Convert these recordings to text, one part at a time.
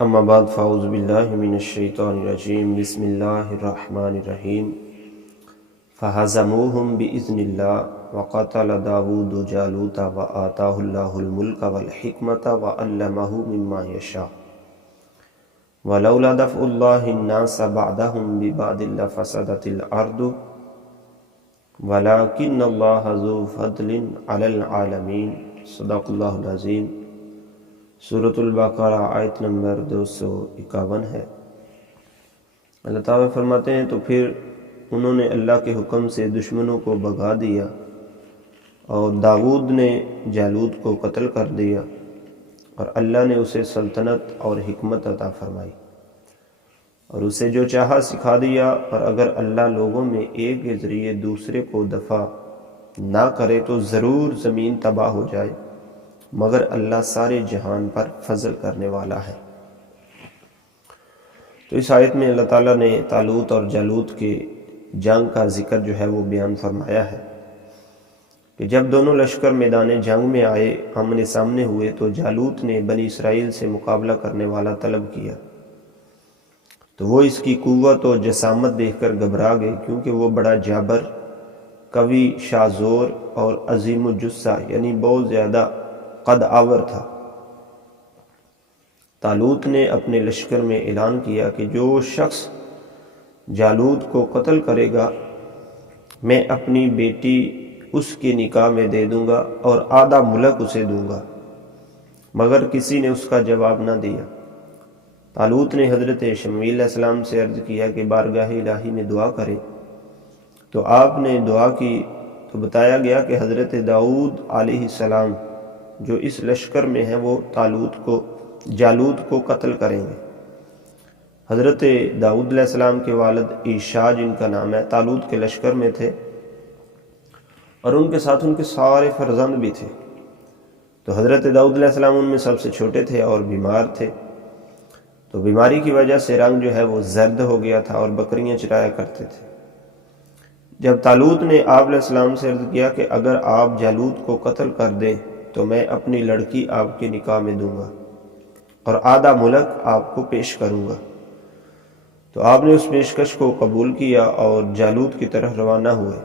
اما بعد فاعوذ باللہ من الشیطان الرجیم بسم اللہ الرحمن الرحیم فہزموہم بإذن اللہ وقتل داود جالوت وآتاہ اللہ الملک والحکمت وعلمہ مما یشاء ولولا دفع اللہ الناس بعدہم ببعض لفسدت الارض ولکن اللہ ذو فضل علی العالمین۔ صدق اللہ العظیم۔ سورۃ البقرہ آیت نمبر 251 ہے۔ اللہ تعالیٰ فرماتے ہیں تو پھر انہوں نے اللہ کے حکم سے دشمنوں کو بھگا دیا اور داود نے جالوت کو قتل کر دیا اور اللہ نے اسے سلطنت اور حکمت عطا فرمائی اور اسے جو چاہا سکھا دیا، اور اگر اللہ لوگوں میں ایک کے ذریعے دوسرے کو دفع نہ کرے تو ضرور زمین تباہ ہو جائے، مگر اللہ سارے جہان پر فضل کرنے والا ہے۔ تو اس آیت میں اللہ تعالیٰ نے طالوت اور جالوت کے جنگ کا ذکر جو ہے وہ بیان فرمایا ہے کہ جب دونوں لشکر میدان جنگ میں آئے، آمنے سامنے ہوئے، تو جالوت نے بنی اسرائیل سے مقابلہ کرنے والا طلب کیا تو وہ اس کی قوت و جسامت دیکھ کر گھبرا گئے، کیونکہ وہ بڑا جابر، قوی، شاذور اور عظیم الجثہ یعنی بہت زیادہ قد آور تھا۔ طالوت نے اپنے لشکر میں اعلان کیا کہ جو شخص جالوت کو قتل کرے گا میں اپنی بیٹی اس کے نکاح میں دے دوں گا اور آدھا ملک اسے دوں گا، مگر کسی نے اس کا جواب نہ دیا۔ طالوت نے حضرت شمویل علیہ السلام سے عرض کیا کہ بارگاہ الہی میں دعا کرے، تو آپ نے دعا کی تو بتایا گیا کہ حضرت داؤد علیہ السلام جو اس لشکر میں ہیں وہ جالوت کو قتل کریں گے۔ حضرت داؤد علیہ السلام کے والد عیشع جن کا نام ہے طالوت کے لشکر میں تھے، اور ان کے ساتھ ان کے سارے فرزند بھی تھے۔ تو حضرت داؤد علیہ السلام ان میں سب سے چھوٹے تھے اور بیمار تھے، تو بیماری کی وجہ سے رنگ جو ہے وہ زرد ہو گیا تھا اور بکریاں چرایا کرتے تھے۔ جب طالوت نے آپ علیہ السلام سے عرض کیا کہ اگر آپ جالوت کو قتل کر دیں تو میں اپنی لڑکی آپ کے نکاح میں دوں گا اور آدھا ملک آپ کو پیش کروں گا، تو آپ نے اس پیشکش کو قبول کیا اور جالوت کی طرف روانہ ہوئے۔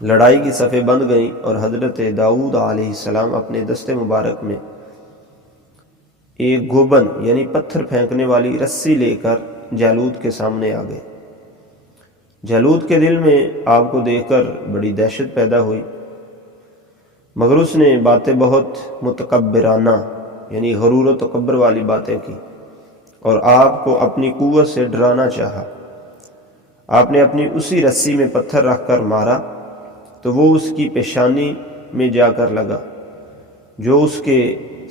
لڑائی کی صفیں بند گئیں اور حضرت داؤد علیہ السلام اپنے دست مبارک میں ایک گوبن یعنی پتھر پھینکنے والی رسی لے کر جالوت کے سامنے آ گئے۔ جالوت کے دل میں آپ کو دیکھ کر بڑی دہشت پیدا ہوئی، مگر اس نے باتیں بہت متکبرانہ یعنی غرور و تکبر والی باتیں کی اور آپ کو اپنی قوت سے ڈرانا چاہا۔ آپ نے اپنی اسی رسی میں پتھر رکھ کر مارا تو وہ اس کی پیشانی میں جا کر لگا، جو اس کے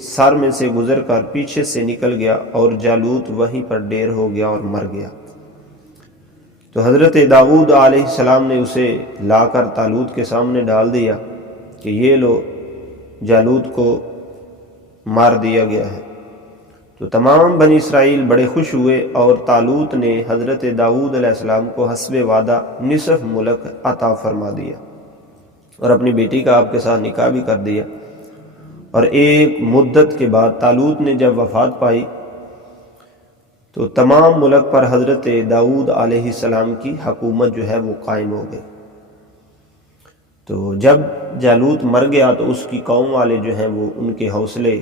سر میں سے گزر کر پیچھے سے نکل گیا اور جالوت وہیں پر ڈیر ہو گیا اور مر گیا۔ تو حضرت داؤد علیہ السلام نے اسے لا کر طالوت کے سامنے ڈال دیا کہ یہ لو، جالوت کو مار دیا گیا ہے۔ تو تمام بنی اسرائیل بڑے خوش ہوئے اور طالوت نے حضرت داؤد علیہ السلام کو حسب وعدہ نصف ملک عطا فرما دیا اور اپنی بیٹی کا آپ کے ساتھ نکاح بھی کر دیا۔ اور ایک مدت کے بعد طالوت نے جب وفات پائی تو تمام ملک پر حضرت داؤد علیہ السلام کی حکومت جو ہے وہ قائم ہو گئی۔ تو جب جالوت مر گیا تو اس کی قوم والے جو ہیں وہ ان کے حوصلے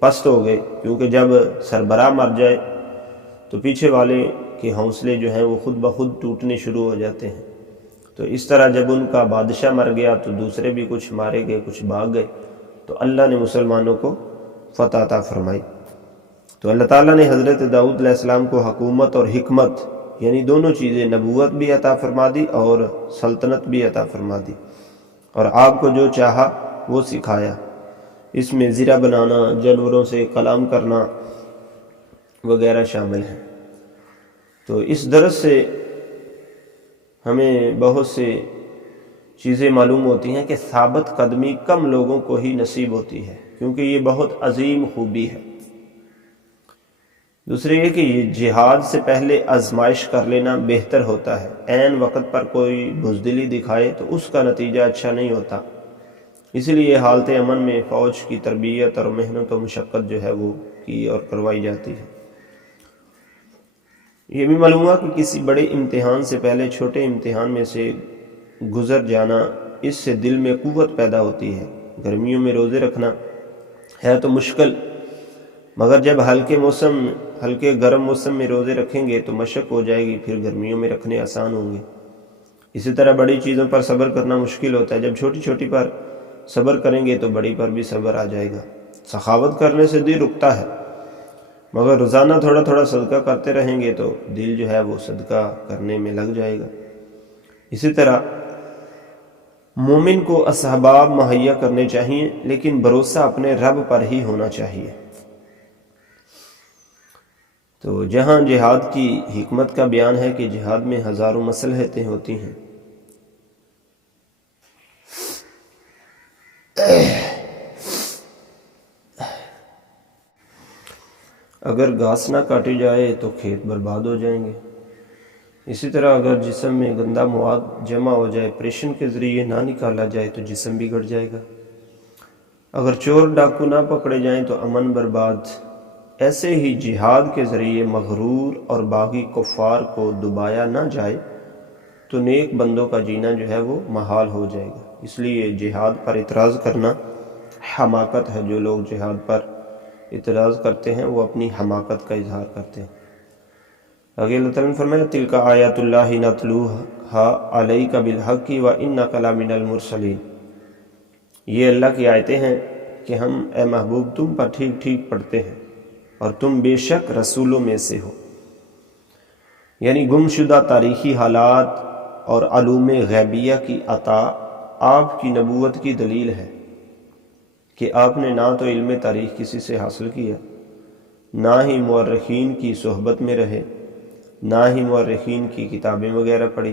پست ہو گئے، کیونکہ جب سربراہ مر جائے تو پیچھے والے کے حوصلے جو ہیں وہ خود بخود ٹوٹنے شروع ہو جاتے ہیں۔ تو اس طرح جب ان کا بادشاہ مر گیا تو دوسرے بھی کچھ مارے گئے، کچھ بھاگ گئے، تو اللہ نے مسلمانوں کو فتح عطا فرمائی۔ تو اللہ تعالیٰ نے حضرت داؤد علیہ السلام کو حکومت اور حکمت یعنی دونوں چیزیں، نبوت بھی عطا فرما دی اور سلطنت بھی عطا فرما دی، اور آپ کو جو چاہا وہ سکھایا۔ اس میں زرہ بنانا، جانوروں سے کلام کرنا وغیرہ شامل ہیں۔ تو اس درس سے ہمیں بہت سے چیزیں معلوم ہوتی ہیں کہ ثابت قدمی کم لوگوں کو ہی نصیب ہوتی ہے، کیونکہ یہ بہت عظیم خوبی ہے۔ دوسرے یہ کہ یہ جہاد سے پہلے آزمائش کر لینا بہتر ہوتا ہے۔ عین وقت پر کوئی بزدلی دکھائے تو اس کا نتیجہ اچھا نہیں ہوتا، اس لیے حالت امن میں فوج کی تربیت اور محنت و مشقت جو ہے وہ کی اور کروائی جاتی ہے۔ یہ بھی معلوم ہوا کہ کسی بڑے امتحان سے پہلے چھوٹے امتحان میں سے گزر جانا، اس سے دل میں قوت پیدا ہوتی ہے۔ گرمیوں میں روزے رکھنا ہے تو مشکل، مگر جب ہلکے گرم موسم میں روزے رکھیں گے تو مشق ہو جائے گی، پھر گرمیوں میں رکھنے آسان ہوں گے۔ اسی طرح بڑی چیزوں پر صبر کرنا مشکل ہوتا ہے، جب چھوٹی چھوٹی پر صبر کریں گے تو بڑی پر بھی صبر آ جائے گا۔ سخاوت کرنے سے دل رکتا ہے، مگر روزانہ تھوڑا تھوڑا صدقہ کرتے رہیں گے تو دل جو ہے وہ صدقہ کرنے میں لگ جائے گا۔ اسی طرح مومن کو اسباب مہیا کرنے چاہیے، لیکن بھروسہ اپنے رب پر ہی ہونا چاہیے۔ تو جہاں جہاد کی حکمت کا بیان ہے کہ جہاد میں ہزاروں مصلحتیں ہوتی ہیں، اگر گھاس نہ کاٹی جائے تو کھیت برباد ہو جائیں گے۔ اسی طرح اگر جسم میں گندا مواد جمع ہو جائے، آپریشن کے ذریعے نہ نکالا جائے تو جسم بگڑ جائے گا۔ اگر چور ڈاکو نہ پکڑے جائیں تو امن برباد۔ ایسے ہی جہاد کے ذریعے مغرور اور باغی کفار کو دبایا نہ جائے تو نیک بندوں کا جینا جو ہے وہ محال ہو جائے گا۔ اس لیے جہاد پر اعتراض کرنا حماقت ہے۔ جو لوگ جہاد پر اعتراض کرتے ہیں وہ اپنی حماقت کا اظہار کرتے ہیں۔ آگے اللہ تعالیٰ نے فرمایا تِلْکَ آیاتُ اللہِ نَتْلُوهَا عَلَيْکَ بِالْحَقِّ وَإِنَّکَ لَمِنَ الْمُرْسَلِینَ۔ یہ اللہ کی آیتیں ہیں کہ ہم اے محبوب تم پر ٹھیک ٹھیک پڑھتے ہیں اور تم بے شک رسولوں میں سے ہو۔ یعنی گمشدہ تاریخی حالات اور علوم غیبیہ کی عطا آپ کی نبوت کی دلیل ہے کہ آپ نے نہ تو علم تاریخ کسی سے حاصل کیا، نہ ہی مورخین کی صحبت میں رہے، نہ ہی مورخین کی کتابیں وغیرہ پڑھی،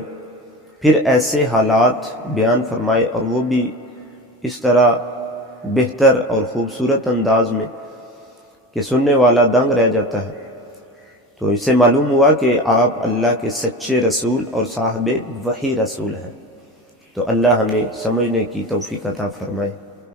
پھر ایسے حالات بیان فرمائے اور وہ بھی اس طرح بہتر اور خوبصورت انداز میں کہ سننے والا دنگ رہ جاتا ہے۔ تو اس سے معلوم ہوا کہ آپ اللہ کے سچے رسول اور صاحب وحی رسول ہیں۔ تو اللہ ہمیں سمجھنے کی توفیق عطا فرمائے۔